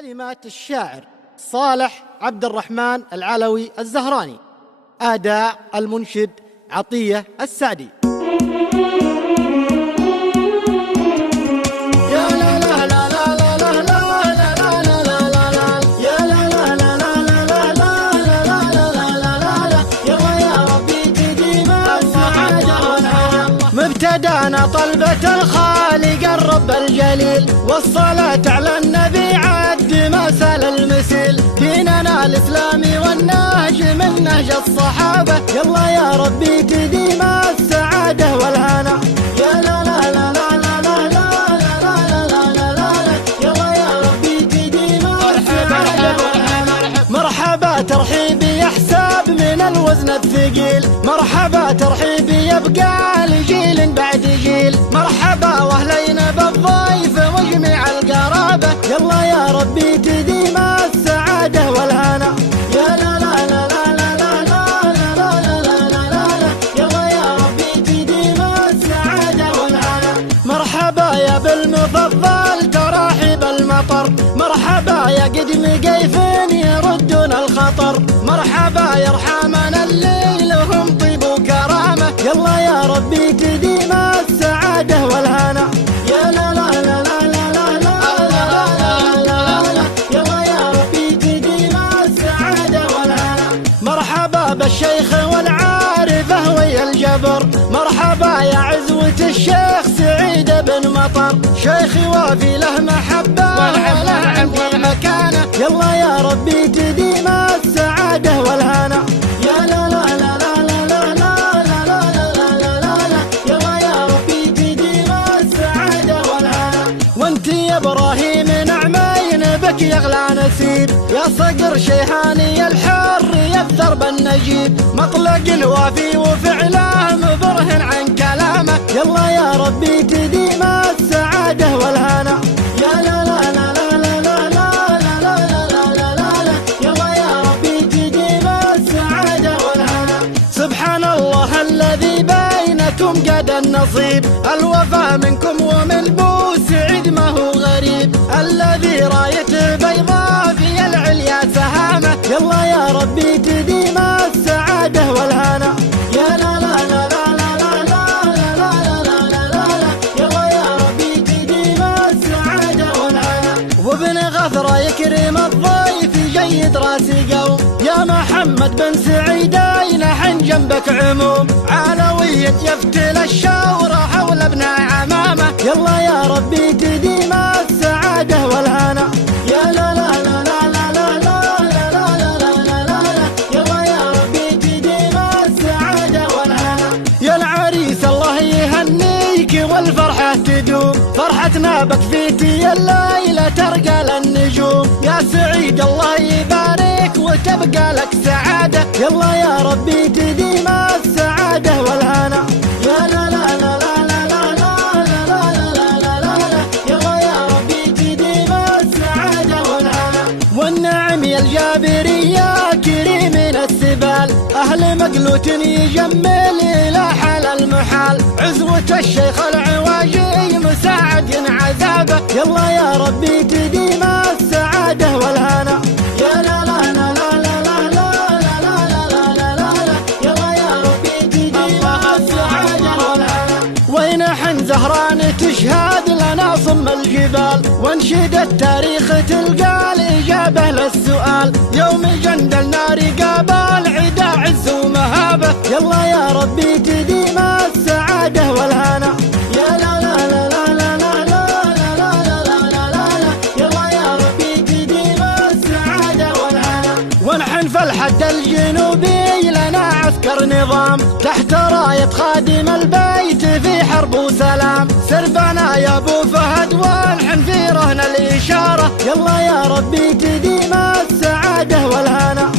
كلمات الشاعر صالح عبد الرحمن العلوي الزهراني، أداء المنشد عطية السعدي. مبتدانا طلبة الخالق الرب الجليل، والصلاة على النبي عد ما سال المسيل. ديننا الإسلامي والنهج من نهج الصحابة، يلا يا ربي تديم السعادة والهنا. يا لا لا لا لا لا لا لا لا لا لا لا، يلا يا ربي تديم السعادة والهنا. مرحبا ترحيبي يحسب من الوزن الثقيل، مرحبا ترحيبي يبقى لجيل بعد جيل. مرحبا واهلين بالضيف وجميع القرابة، يلا يا ربي تديم السعادة والهنا. يا لا لا لا لا لا لا لا لا لا لا لا، يلا يا ربي تديم السعادة والهنا. مرحبا يا بالمفضل تراحيب المطر، مرحبا يا قدم قيف يردون الخطر. مرحبا يرحمنا الليل وهم طيب وكرامة، يلا يا ربي تديم السعادة والهنا. يا لا لا لا لا لا لا لا لا لا، يلا يا ربي تديم السعادة والهنا. مرحبا بالشيخ والعارفة ويا الجبر، مرحبا يا عزوة الشيخ سعيد بن مطر. شيخي وافي له محبة وله عندي مكانة، يلا يا ربي تديم السعادة والهنا. يا لا لا لا لا لا لا لا لا لا لا، يلا يا ربي تديم السعادة والهنا. وانت يا ابراهيم نعمين بك يغلى نسيب، يا صقر شيهاني الحر يا الثرب النجيب. مطلق الوافي وفعله مبرهن عن كلامه، يلا يا ربي تديم السعادة والهنا. يا لا لا لا لا لا لا لا لا لا لا، يلا يا ربي تديم السعادة والهنا. سبحان الله الذي بينكم قد النصيب، الوفا منكم ومن بو سعيد ما هو غريب. الذي رايته بيضاء في العليا سهامة، يلا يا ربي تديم السعادة والهنا. يا لا لا لا لا لا لا لا لا لا لا، يلا يا ربي تديم السعادة والهنا. وابن غثرة يكرم الضيف جيد راسي قوم، يا محمد بن سعيدين حن جنبك عموم. علوي يفتل الشورى حول ابن عمامة، يلا يا ربي تديم السعادة والهنا. يا لا لا لا لا لا لا لا لا لا لا، يلا يا ربي تديم السعادة والهنا. يا العريس الله يهنيك والفرحة تدوم، فرحتنا بك فيتي الليلة ترقى للنجوم. يا سعيد الله يبارك وتبقى لك سعادة، يلا يا ربي تديم السعادة والهنا. يا لا لا لا لا لا لا لا لا لا، يلا يا ربي تديم السعادة والهنا. والنعم يا الجابري يا كريم السبال، أهل مقلوت يجمل إلى حال المحال. عزوة الشيخ العواجي مساعد عذابه، يلا يا ربي تديم السعادة والهنا. يا لا لا لا لا لا لا لا لا لا، يلا يا ربي تديم السعادة والهنا. والنعم يا الجابري يا كريم السبال، أهل مقلوت يجمل إلى حال المحال. عزوة الشيخ العواجي مساعد عذابه، يلا يا ربي تديم السعادة والهنا. يا لا لا يا لا لا لا لا لا لا لا لا لا، يلا يا ربي تديم السعادة والهنا. وين حن زهران تشهد لنا صم الجبال، وانشد التاريخ تلقى الإجابة للسؤال. يوم جند النار قابل عدا عز ومهابة، يلا يا ربي تديم السعادة والهنا. يا لا لا لا لا لا لا لا لا لا لا، يلا يا ربي تديم السعادة والهنا. ونحن في الحد الجنوبي لنا عسكر نظام، تحت راية خادم البيت في حرب وسلام. سربنا يا ابو فهد ونحن في رهن الإشارة، يلا يا ربي تديم السعادة والهنا.